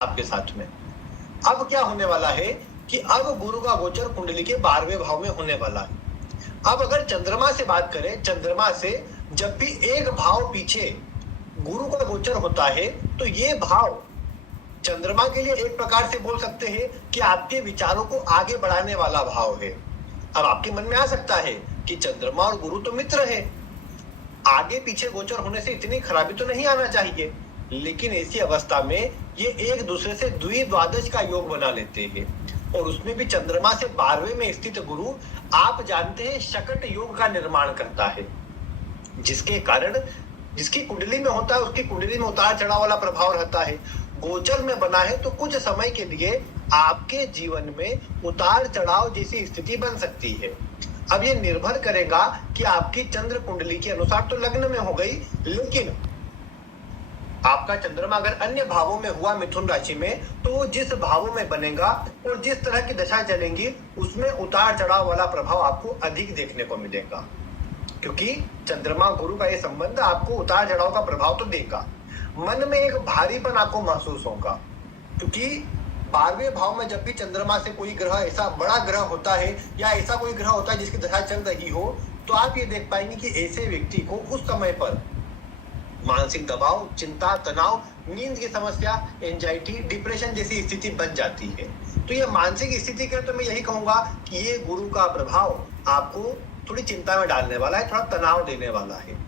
आपके साथ में। अब क्या होने वाला है कि अब गुरु का गोचर कुंडली के 12वें भाव में होने वाला है। अब अगर चंद्रमा से बात करें, चंद्रमा से जब भी एक भाव पीछे गुरु का गोचर होता है तो ये भाव चंद्रमा के लिए एक प्रकार से बोल सकते हैं कि आपके विचारों को आगे बढ़ाने वाला भाव है। अब आपके मन में आ सकता है कि चंद्रमा और गुरु तो मित्र है, आगे पीछे गोचर होने से इतनी खराबी तो नहीं आना चाहिए, लेकिन ऐसी अवस्था में ये एक दूसरे से द्विद्वादश का योग बना लेते हैं और उसमें भी चंद्रमा से 12वें में स्थित गुरु आप जानते हैं शकट योग का निर्माण करता है, जिसके कारण जिसकी कुंडली में होता है उसकी कुंडली में उतार चढ़ाव वाला प्रभाव रहता है। गोचर में बना है तो कुछ समय के लिए आपके जीवन में उतार चढ़ाव जैसी स्थिति बन सकती है। अब ये निर्भर करेगा कि आपकी चंद्र कुंडली के अनुसार तो लग्न में हो गई, लेकिन आपका चंद्रमा अगर अन्य भावों में हुआ मिथुन राशि में तो वो जिस भावों में बनेगा और जिस तरह की दशा चलेंगी उसमें उतार चढ़ाव वाला प्रभाव आपको अधिक देखने को मिलेगा, क्योंकि चंद्रमा गुरु का ये संबंध आपको उतार चढ़ाव का प्रभाव तो देगा। मन में एक भारीपन आपको महसूस होगा, क्योंकि 12वें भाव में जब भी चंद्रमा से कोई ग्रह ऐसा बड़ा ग्रह होता है या ऐसा कोई ग्रह होता है जिसकी दशा चल रही हो, तो आप ये देख पाएंगे कि ऐसे व्यक्ति को उस समय पर मानसिक दबाव, चिंता, तनाव, नींद की समस्या, एंजाइटी, डिप्रेशन जैसी स्थिति बन जाती है। तो ये मानसिक स्थिति के तो मैं यही कहूंगा कि ये गुरु का प्रभाव आपको थोड़ी चिंता में डालने वाला है, थोड़ा तनाव देने वाला है।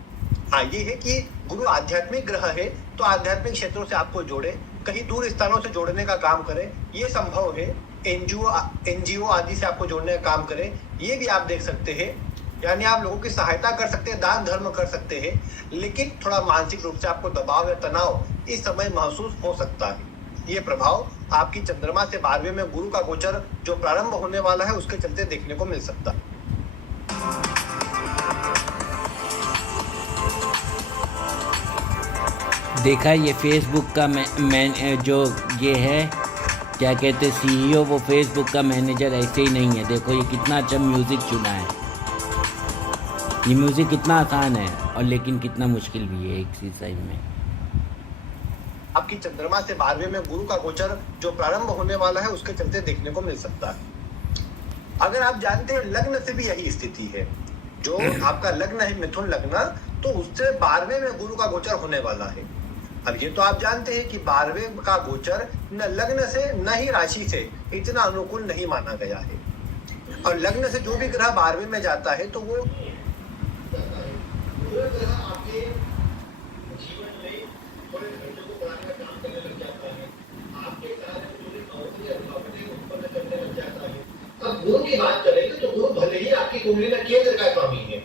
हाँ, ये है कि गुरु आध्यात्मिक ग्रह है तो आध्यात्मिक क्षेत्रों से आपको जोड़े, कहीं दूर स्थानों से जोड़ने का काम करे, ये संभव है। एनजीओ आदि से आपको जोड़ने का काम करे, ये भी आप देख सकते हैं। यानी आप लोगों की सहायता कर सकते हैं, दान धर्म कर सकते हैं, लेकिन थोड़ा मानसिक रूप से आपको दबाव या तनाव इस समय महसूस हो सकता है। ये प्रभाव आपकी चंद्रमा से 12वें में गुरु का गोचर जो प्रारंभ होने वाला है उसके चलते देखने को मिल सकता है। देखा ये फेसबुक का मैं जो ये है क्या कहते सीईओ, वो फेसबुक का मैनेजर ऐसे ही नहीं है। देखो ये कितना अच्छा म्यूज़िक चुना है। ये म्यूज़िक कितना आसान है और लेकिन कितना मुश्किल भी है एक्सरसाइज में। आपकी चंद्रमा से 12वें में गुरु का गोचर जो प्रारंभ होने वाला है उसके चलते देखने को मिल सकता है। अगर आप जानते हैं लग्न से भी यही स्थिति है, जो आपका लग्न है मिथुन लग्न, तो उससे 12वें में गुरु का गोचर होने वाला है। अब ये तो आप जानते हैं कि 12वें का गोचर न लग्न से न ही राशि से इतना अनुकूल नहीं माना गया है, और लग्न से जो भी ग्रह 12वें में जाता है तो वो आपके जीवन में बड़े खर्चों को बढ़ाने का काम करने लग जाता है, आपके उत्पन्न करने लग जाता है। अब गुरु की बात करेंगे तो गुरु भले ही आपकी कुंडली में केंद्र का स्वामी है,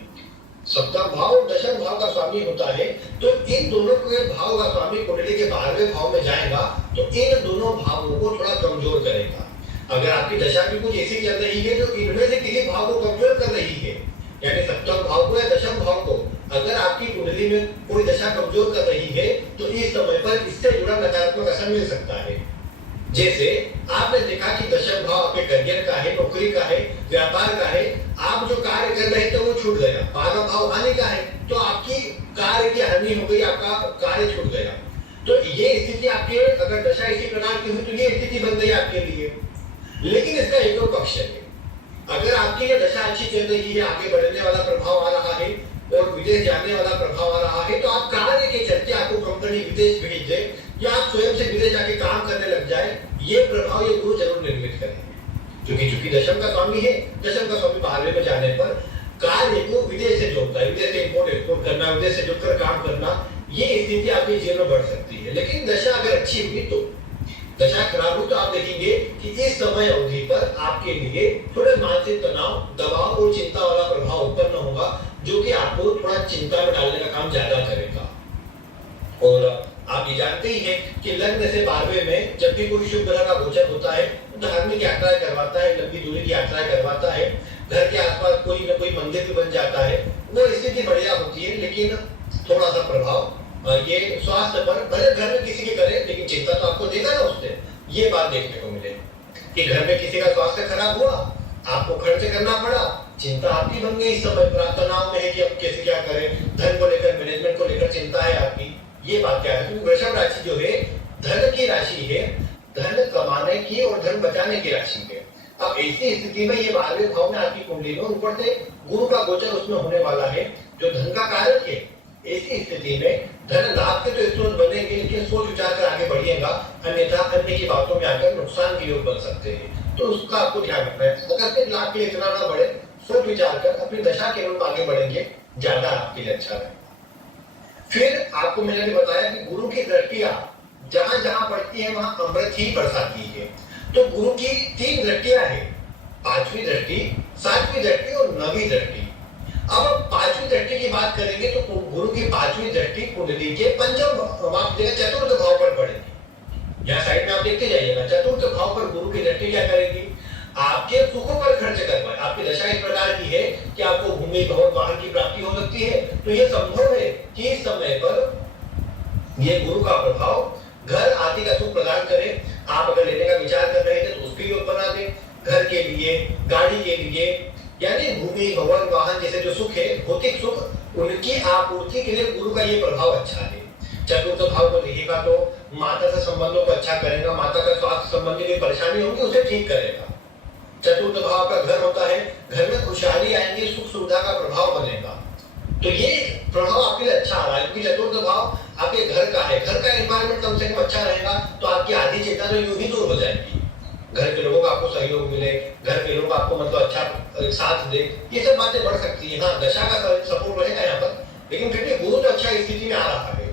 सप्तम भाव और दशम भाव का स्वामी होता है, तो इन दोनों के भाव का स्वामी कुंडली के 12वें भाव में जाएगा तो इन दोनों भावों को थोड़ा कमजोर करेगा। अगर आपकी दशा भी कुछ ऐसी चल रही है जो इनमें से किसी भाव को कमजोर कर रही है, यानी सप्तम भाव को या दशम भाव को अगर आपकी कुंडली में कोई दशा कमजोर कर रही है तो इस समय पर इससे जुड़ा नकारात्मक असर मिल सकता है। जैसे आपने देखा कि दशम भाव आपके करियर का है, नौकरी का है, व्यापार का है, आप जो कार्य कर रहे थे वो छूट गया। 12वां भाव हानि का है तो आपकी कार्य की हानि हो गई, आपका कार्य छूट गया। तो ये स्थिति आपके अगर दशा इसी प्रकार की हुई तो ये स्थिति बन गई आपके लिए। लेकिन इसका एक और पक्ष है, अगर आपकी ये दशा अच्छी चल रही है, आगे बढ़ने वाला प्रभाव आ रहा है और विदेश जाने वाला प्रभाव आ रहा है, तो आप कार्य के चलते आपको कंपनी विदेश भेज दे या आप स्वयं से विदेश जाके काम करने लग जाए, ये प्रभाव ये गुरु जरूर निर्मित करेंगे। क्योंकि दशम का स्वामी है, दशम का स्वामी 12वें में जाने पर कार्य को विदेश से जोड़ता है, विदेश से इंपोर्ट एक्सपोर्ट करना, विदेश से जुड़कर काम करना, ये स्थिति आपके जीवन में बढ़ सकती है। लेकिन दशा अगर अच्छी हुई तो, दशा खराब हुई तो आप देखेंगे कि इस समय अवधि पर आपके लिए थोड़े मानसिक तनाव, दबाव और चिंता वाला प्रभाव उत्पन्न होगा, जो कि आपको थोड़ा चिंता में डालने का काम ज्यादा करेगा। और आप ये जानते ही हैं कि लग्न से 12वें में जब भी कोई शुभ ग्रह का गोचर होता है तो धार्मिक यात्राएं करवाता है, लंबी दूरी की यात्राएं करवाता है, घर के आसपास कोई न कोई मंदिर भी बन जाता है, वो स्थिति बढ़िया होती है। लेकिन थोड़ा सा प्रभाव ये स्वास्थ्य पर, भले घर में किसी के करे लेकिन चिंता तो आपको देगा ना उससे, ये बात देखने को मिलेगी कि घर में किसी का स्वास्थ्य खराब हुआ, आपको खर्च करना पड़ा, चिंता आपकी बन गई। इस समय पर तनाव में है कि अब कैसे क्या करें, धन को लेकर, मैनेजमेंट को लेकर चिंता है आपकी। ये बात क्या है, क्योंकि वृषभ राशि जो है धन की राशि है, धन कमाने की और धन बचाने की राशि है। अब ऐसी स्थिति में ये 12वें भाव में आपकी कुंडली में ऊपर से गुरु का गोचर उसमें होने वाला है जो धन का कारक है। ऐसी स्थिति में धन लाभ के तो स्रोत बनेंगे, लेकिन सोच विचार कर आगे बढ़िएगा, अन्यथा अन्य की बातों में आकर नुकसान के योग बन सकते हैं। तो उसका आपको ध्यान रखना है। अगर सिर्फ लाभ के लिए इतना ना बढ़े, सोच विचार कर अपनी दशा के अनुरूप आगे बढ़ेंगे, ज्यादा आपके लिए अच्छा है। फिर आपको मैंने बताया कि गुरु की दृष्टियां जहां जहां पड़ती है वहां अमृत ही बरसाती है। तो गुरु की 3 दृष्टियां है, 5वीं दृष्टि, 7वीं दृष्टि और 9वीं दृष्टि। अब हम 5वीं दृष्टि की बात करेंगे तो गुरु की 5वीं दृष्टि कुंडली के पंचम चतुर्थ भाव पर पड़ेगी। यहाँ साइड में आप देखते जाइएगा, चतुर्थ भाव पर गुरु की दृष्टि क्या करेगी, आपके सुखों पर खर्च करवाए। आपकी दशा इस प्रकार की है कि आपको भूमि भवन वाहन की प्राप्ति हो सकती है, तो यह संभव है कि इस समय पर यह गुरु का प्रभाव घर आदि का सुख प्रदान करे। आप अगर लेने का विचार कर रहे थे तो उसके योग बना दे, घर के लिए, गाड़ी के लिए, यानी भूमि भवन वाहन जैसे जो सुख है, भौतिक सुख, उनकी आपूर्ति के लिए गुरु का ये प्रभाव अच्छा है। चतुर्थ भाव को देखिएगा तो माता से संबंधों को अच्छा करेगा, माता का स्वास्थ्य संबंधी कोई परेशानी होगी उसे ठीक करेगा। चतुर्थ भाव का घर होता है, घर में खुशहाली आएंगी, सुख सुविधा का प्रभाव बनेगा। तो ये प्रभाव आपके लिए अच्छा आ रहा है क्योंकि चतुर्थ भाव आपके घर का है। घर का एनवायरनमेंट कम से कम अच्छा रहेगा तो आपकी आधी चिंता तो यूं ही दूर हो जाएगी। घर के लोगों का आपको सहयोग मिले, घर के लोग आपको मतलब अच्छा साथ दे, ये सब बातें बढ़ सकती है। हाँ, दशा का सपोर्ट रहेगा यहाँ पर, लेकिन फिर भी गुरु तो अच्छा स्थिति में आ रहा है,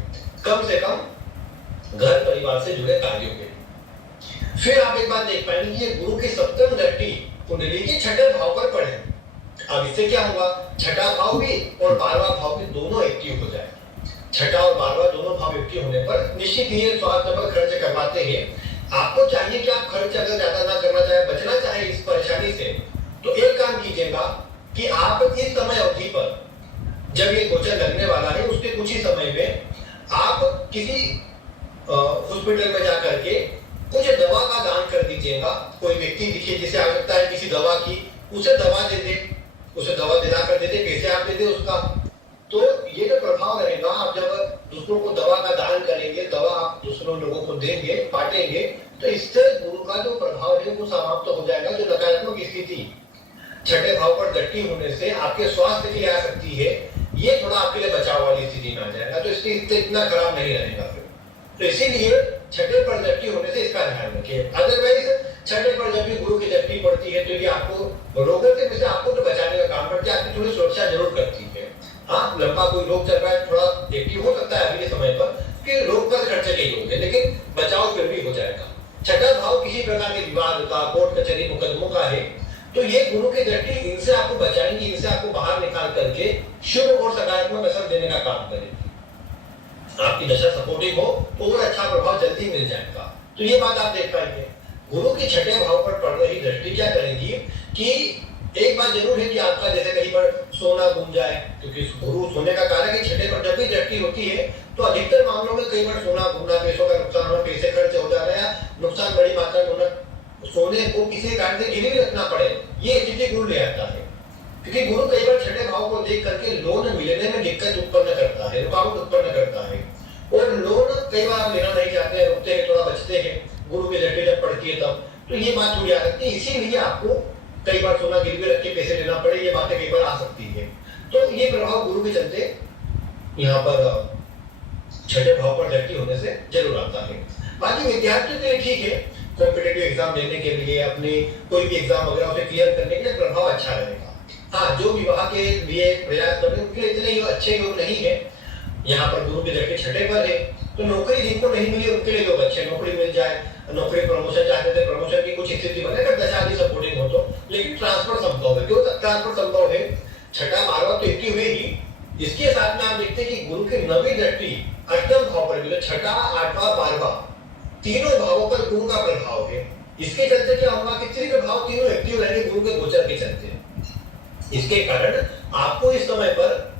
कम से कम घर परिवार से जुड़े कार्यों के। फिर आप एक बात देख पाएंगे कि ये गुरु की 7वीं दृष्टि कुंडली के 6ठे भाव पर पड़े। अब इससे क्या होगा, 6ठा भाव भी और 12वां भाव भी दोनों एक्टिव हो जाए। 6ठा और 12वां दोनों भाव एक्टिव होने पर निश्चित ही स्वास्थ्य पर खर्च करवाते हैं। आपको चाहिए कि आप खर्च अगर ज्यादा ना करना चाहे, बचना चाहे इस परेशानी से, तो एक काम कीजिएगा कि आप इस समय अवधि पर जब ये गोचर लगने वाला है उसके कुछ ही समय में आप किसी हॉस्पिटल में जाकर के कुछ दवा का दान कर दीजिएगा। कोई व्यक्ति दिखे जिसे आवश्यकता है किसी दवा की, उसे दवा दे दे, उसे दवा दिला कर दे दे, पैसे आप दे दे उसका। तो ये जो प्रभाव रहेगा, आप जब दूसरों को दवा का दान करेंगे, दवा आप दूसरों लोगों को देंगे, बांटेंगे, तो इससे गुरु का जो प्रभाव है वो समाप्त हो जाएगा। जो नकारात्मक स्थिति 6ठे भाव पर दृष्टि होने से आपके स्वास्थ्य के लिए आ सकती है, ये थोड़ा आपके लिए बचाव वाली स्थिति में आ जाएगा। तो इसकी स्थिति इतना खराब नहीं रहेगा फिर। तो इसीलिए 6ठे पर दृष्टि होने से इसका ध्यान रखिए। अदरवाइज 6ठे पर जब भी गुरु की दृष्टि पड़ती है तो ये आपको रोगों से आपको तो बचाने का काम करती है, आपकी थोड़ी सुरक्षा जरूर करती है। हाँ, लंबा कोई रोग चल रहा है, थोड़ा एक्टिव हो सकता है अभी के समय पर कि रोग पर खर्चे के योग है, लेकिन बचाव फिर भी हो जाएगा। 6ठा भाव किसी प्रकार के विवाद का, कोर्ट कचहरी मुकदमों का है, तो ये गुरु की दृष्टि इनसे आपको बचाएंगी, इनसे आपको बाहर निकाल करके शुभ और सकारात्मक असर देने का काम करेगी। आपकी दशा सपोर्टिव हो तो और अच्छा प्रभाव जल्दी मिल जाएगा। तो ये बात आप देख पाएंगे। गुरु की 6ठे भाव पर पड़ रही दृष्टि क्या करेगी कि एक बात जरूर है कि आपका जैसे कहीं पर सोना घूम जाए, क्योंकि गुरु सोने का कारक है। 6ठे पर जब भी दृष्टि होती है तो अधिकतर मामलों में कई बार सोना घूमना, पैसों का नुकसान होना, पैसे खर्च हो जा रहे हैं, नुकसान बड़ी मात्रा में होना, सोने को किसी कारण से गिरवी रखना पड़े, ये स्थिति गुरु ले आता है। क्योंकि गुरु कई बार 6ठे भाव को देख करके लोन मिलने में दिक्कत उत्पन्न करता है, रुकावट उत्पन्न करता है, और लोन कई बार लेना नहीं चाहते हैं, रुकते हैं, थोड़ा बचते हैं, गुरु की दृष्टि जब पड़ती है तब। तो ये बात थोड़ी आ सकती है, इसीलिए आपको कई बार सोना गिरवी रख के पैसे लेना पड़े, ये बातें कई बार आ सकती है। तो ये प्रभाव गुरु के चलते यहाँ पर 6ठे भाव पर दृष्टि होने से जरूर आता है। बाकी विद्यार्थियों के लिए ठीक है, कॉम्पिटिटिव एग्जाम देने के लिए, अपने कोई भी एग्जाम वगैरह उसे क्लियर करने के लिए प्रभाव अच्छा रहेगा। हाँ, जो विवाह के लिए प्रयास कर रहे हैं उनके लिए इतने अच्छे योग नहीं है। यहाँ पर गुरु की दृष्टि 6ठे पर है, तो नौकरी जिनको नहीं मिली उनके लिए योग अच्छे, नौकरी मिल जाए, नौकरी प्रमोशन चाहते थे, प्रमोशन की कुछ स्थिति बने, अगर दशा की सपोर्टिंग हो तो। लेकिन ट्रांसफर संभव है, क्यों ट्रांसफर संभव है, 6ठा 12वां तो एक्टिव है ही, इसके साथ में आप देखते हैं कि गुरु की 9वीं दृष्टि 8वें भाव पर भी, 6ठा 8वां 12वां तीनों भावों पर गुरु का प्रभाव है। इसके चलते क्या होगा कि त्रिक भाव तीनों एक्टिव रहेंगे गुरु के गोचर के चलते। इसके कारण आपको इस समय पर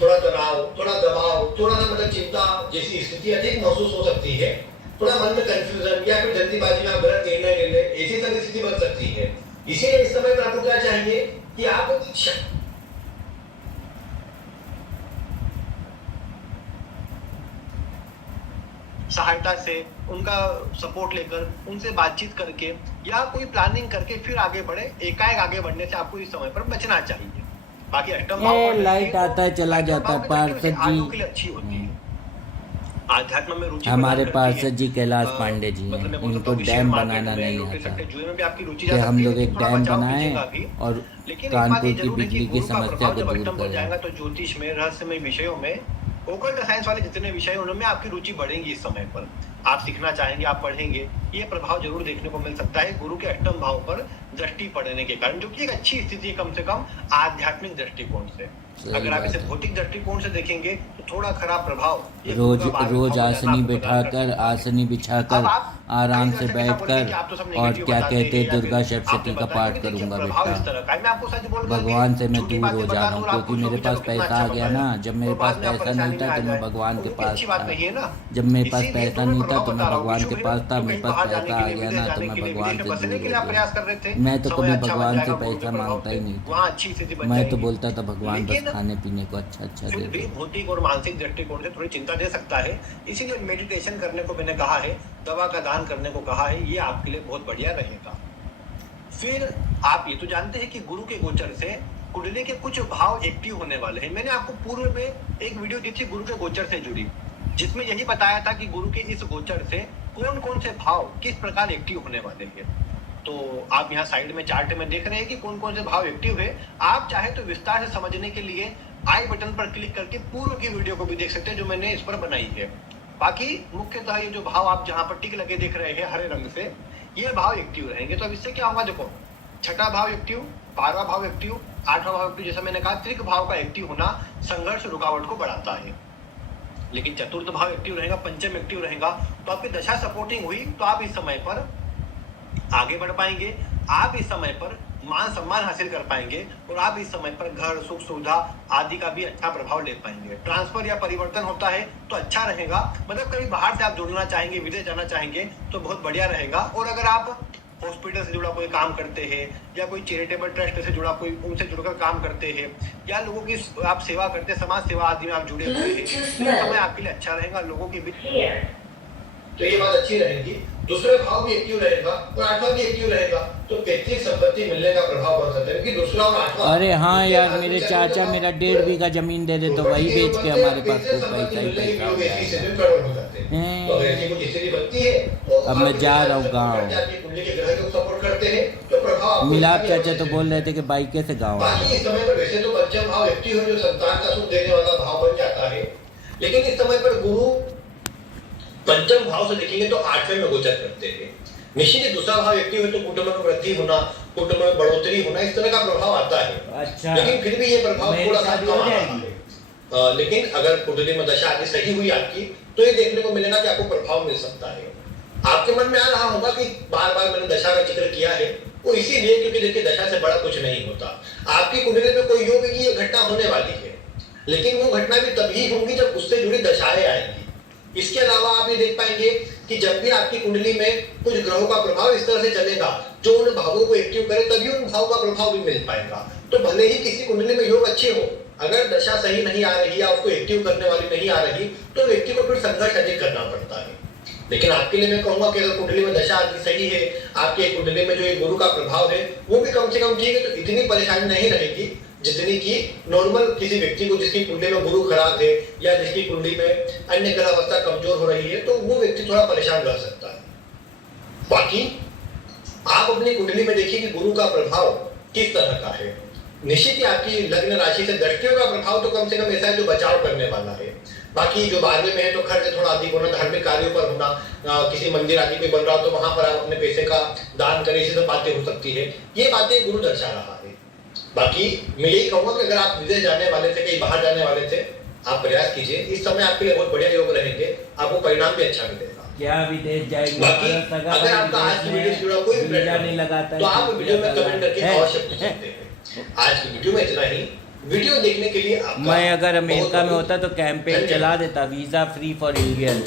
थोड़ा तनाव, थोड़ा दबाव, थोड़ा सा मतलब चिंता जैसी स्थिति अधिक महसूस हो सकती है, थोड़ा मन में कंफ्यूजन या फिर जल्दीबाजी में आप गलत निर्णय ले ले, ऐसी तरह स्थिति बन सकती है। इसीलिए इस समय पर आपको क्या चाहिए कि आप सहायता से, उनका सपोर्ट लेकर, उनसे बातचीत करके या कोई प्लानिंग करके फिर आगे बढ़े। एकाएक आगे बढ़ने से आपको इस समय पर बचना चाहिए। बाकी अष्टम भाव ए लाइट आता है चला जाता है। पार्षद आयों के लिए जी, अच्छी होती है, आध्यात्म में रुचि हमारे प्रदान करती है। पार्षद जी कैलाश पांडे जी मतलब हैं, मैं बोल सकता इनको हूँ कि शेयर डैम मार्केट बनाना में, नहीं लॉटरी आता सेक्टर, जुए में भी आपकी रुचि कि जा हम सकती लोग है, एक थोड़ा डैम बचाव बनाएं कीजिएगा भी। और लेकिन एक कानपुर बात ये की जरूर है कि बिजली की गुरु का समस्या प्रभाव को जब दूर अष्टम पर करें। जाएगा तो ज्योतिष में, रहस्यमय विषयों में, ओकल्ट साइंस वाले जितने विषय हैं उनमें आपकी रुचि बढ़ेगी। इस समय पर आप सीखना चाहेंगे, आप पढ़ेंगे, ये प्रभाव जरूर देखने को मिल सकता है गुरु के अष्टम भाव पर दृष्टि पड़ने के कारण, जो कि एक अच्छी स्थिति है कम से कम आध्यात्मिक दृष्टिकोण से। अगर आप इसे भौतिक दृष्टिकोण से देखेंगे तो थोड़ा खराब प्रभाव ये रोज गुरु का बारहवें रोज भाव में आसनी आपको प्रदान कर बैठाकर, सकता है। आसनी बिछाकर, अब आप आराम कई से दर्शक ऐसा बोलेंगे बैठकर कि आप तो सब और नेगेटिव क्या बताते कहते हैं हैं या फिर दुर्गा आपने सप्तशती का बताया पाठ कि देखिए करूंगा प्रभाव इस बेटा। तरह का है। मैं आपको सच बोल रहा हूँ कि भगवान से मैं झूठी दूर बातें हो जा बता रहा दूं हूँ, और आपको क्योंकि मेरे खुश हो पास कि चलो कितना पैसा आ अच्छा गया बताया, ना। जब मेरे और पास बाद में आप पैसा नहीं परेशानी में था आ तो मैं जाए, भगवान तो के वो भी पास अच्छी बात था। नहीं है ना। जब मेरे पास इसीलिए पैसा तो मैं नहीं था प्रभाव तो बता मैं रहा हूँ। भगवान विशु के भी पास था, तो मेरे कहीं पास बाहर जाने पैसा के आ लिए, गया विदेश ना तो जाने मैं के लिए, भगवान विदेश से में बसने दूर के हो लिए आप गया। प्रयास कर रहे थे। मैं तो समय कभी अच्छा बन भगवान से जाएगा, गुरु के पैसा प्रभाव मांगता से, ही नहीं था। वहाँ अच्छी स्थिति बन मैं तो जाएगी। बोलता था भगवान बस लेकिन खाने पीने को अच्छा अच्छा फिर दे भी दो। भौतिक और मानसिक दृष्टिकोण से थोड़ी चिंता दे सकता है। इसीलिए मेडिटेशन करने को मैंने कहा है, दवा का दान करने को कहा है, ये आपके लिए बहुत बढ़िया रहेगा। फिर आप ये तो जानते हैं कि गुरु के गोचर से कुंडली के कुछ भाव एक्टिव होने वाले हैं। मैंने आपको पूर्व में एक वीडियो दी थी गुरु के गोचर से जुड़ी, जिसमें यही बताया था कि गुरु के इस गोचर से कौन कौन से भाव किस प्रकार एक्टिव होने वाले हैं। तो आप यहाँ साइड में चार्ट में देख रहे हैं कि कौन कौन से भाव एक्टिव है। आप चाहे तो विस्तार से समझने के लिए आई बटन पर क्लिक करके पूर्व की वीडियो को भी देख सकते हैं जो मैंने इस पर बनाई है। बाकी मुख्यतः ये जो भाव आप जहाँ पर टिक लगे देख रहे हैं हरे रंग से, ये भाव एक्टिव रहेंगे। तो अब इससे क्या होगा, देखो छठा भाव एक्टिव, 12वां भाव एक्टिव, 8वां भाव एक्टिव। जैसा मैंने कहा त्रिक भाव का एक्टिव होना संघर्ष रुकावट को बढ़ाता है। लेकिन चतुर्थ भाव एक्टिव रहेगा, पंचम एक्टिव रहेगा, तो आपकी दशा सपोर्टिंग हुई तो आप इस समय पर आगे बढ़ पाएंगे। आप इस समय पर मान सम्मान हासिल कर पाएंगे और आप इस समय पर घर, सुख सुविधा आदि का भी अच्छा प्रभाव ले पाएंगे। ट्रांसफर या परिवर्तन होता है तो अच्छा रहेगा, मतलब कभी बाहर से आप जुड़ना चाहेंगे, विदेश जाना चाहेंगे तो बहुत बढ़िया रहेगा। और अगर आप हॉस्पिटल से जुड़ा कोई काम करते हैं या कोई चैरिटेबल ट्रस्ट से जुड़ा कोई, उनसे जुड़कर काम करते हैं या लोगों की आप सेवा करते हैं, समाज सेवा आदि में आप जुड़े हुए हैं, तो ये समय आपके लिए अच्छा रहेगा। लोगों के बीच तो ये बात अच्छी रहेगी। दूसरे भाव भी एक्टिव रहेगा और 8वां भी एक्टिव रहेगा, तो पैतृक संपत्ति मिलने का प्रभाव बढ़ सकता है, क्योंकि दूसरा और 8वां। अरे हाँ यार, मेरे चाचा मेरा 1.5 बीघा जमीन दे दे तो वही बेच के हमारे पास खूब पैसा ही पैसा हो जाएगा। अब मैं जा रहा हूँ गाँव। मिलाप चाचा तो बोल रहे थे कि बाइके से गाँव आ बाकी इस समय पर वैसे तो पंचम भाव एक्टिव है जो संतान का सुख देने वाला भाव बन जाता है, लेकिन इस समय पर गुरु पंचम भाव से देखेंगे तो 8वें में गोचर करते हैं। निश्चित ही दूसरा भाव एक्टिव है तो कुटुंब में वृद्धि होना, कुटुंब में बढ़ोतरी होना, इस तरह का प्रभाव आता है। अच्छा, लेकिन फिर भी ये प्रभाव थोड़ा सा कम आता है। लेकिन अगर कुंडली में दशा आदि सही हुई आपकी तो ये देखने को मिलेगा कि आपको प्रभाव मिल सकता है। आपके मन में आ रहा होगा कि बार बार मैंने दशा का जिक्र किया है, वो इसीलिए क्योंकि देखिए दशा से बड़ा कुछ नहीं होता। आपकी कुंडली में कोई योग की ये घटना होने वाली है, लेकिन वो घटना भी तभी होंगी जब उससे जुड़ी दशाएं आएंगी। इसके अलावा आप ये देख पाएंगे कि जब भी आपकी कुंडली में कुछ ग्रहों का प्रभाव इस तरह से चलेगा जो उन भावों को एक्टिव करे, तभी उन भाव का प्रभाव भी मिल पाएगा। तो भले ही किसी कुंडली में योग अच्छे हो, अगर दशा सही नहीं आ रही या उसको एक्टिव करने वाली नहीं आ रही तो व्यक्ति को फिर संघर्ष अधिक करना पड़ता है। लेकिन आपके लिए मैं कहूंगा कि अगर कुंडली में दशा आपकी सही है, आपके कुंडली में जो एक गुरु का प्रभाव है वो भी कम से कम ठीक है, तो इतनी परेशानी नहीं रहेगी जितनी कि नॉर्मल किसी व्यक्ति को जिसकी कुंडली में गुरु खराब है या जिसकी कुंडली में अन्य ग्रह अवस्था कमजोर हो रही है, तो वो व्यक्ति थोड़ा परेशान रह सकता है। बाकी आप अपनी कुंडली में देखिए कि गुरु का प्रभाव किस तरह का है। निश्चित ही आपकी लग्न राशि से दृष्टियों का प्रभाव तो कम से कम ऐसा है जो बचाव करने वाला है। बाकी जो 12वें में है तो खर्च थोड़ा अधिक होना, धार्मिक कार्यों पर होना, किसी मंदिर आदि पे बन रहा हो तो वहां पर आप अपने पैसे का दान करें, इसी सब बातें हो सकती है। ये बातें गुरु दर्शा रहा है। बाकी मैं यही कहूंगा कि अगर आप विदेश जाने वाले थे, कहीं बाहर जाने वाले थे, आप प्रयास कीजिए। इस समय आपके लिए बहुत बढ़िया योग रहेंगे, आपको परिणाम भी अच्छा मिलेगा। क्या विदेश जाएंगे? बाकी अगर आपका आज की वीडियो से जुड़ा कोई भी नहीं लगाता तो आप वीडियो में कमेंट करके अवश्य पूछ सकते हैं। आज की वीडियो में इतना ही। वीडियो देखने के लिए आपका मैं अगर अमेरिका में होता तो कैंपेन चला देता वीजा फ्री फॉर इंडियन।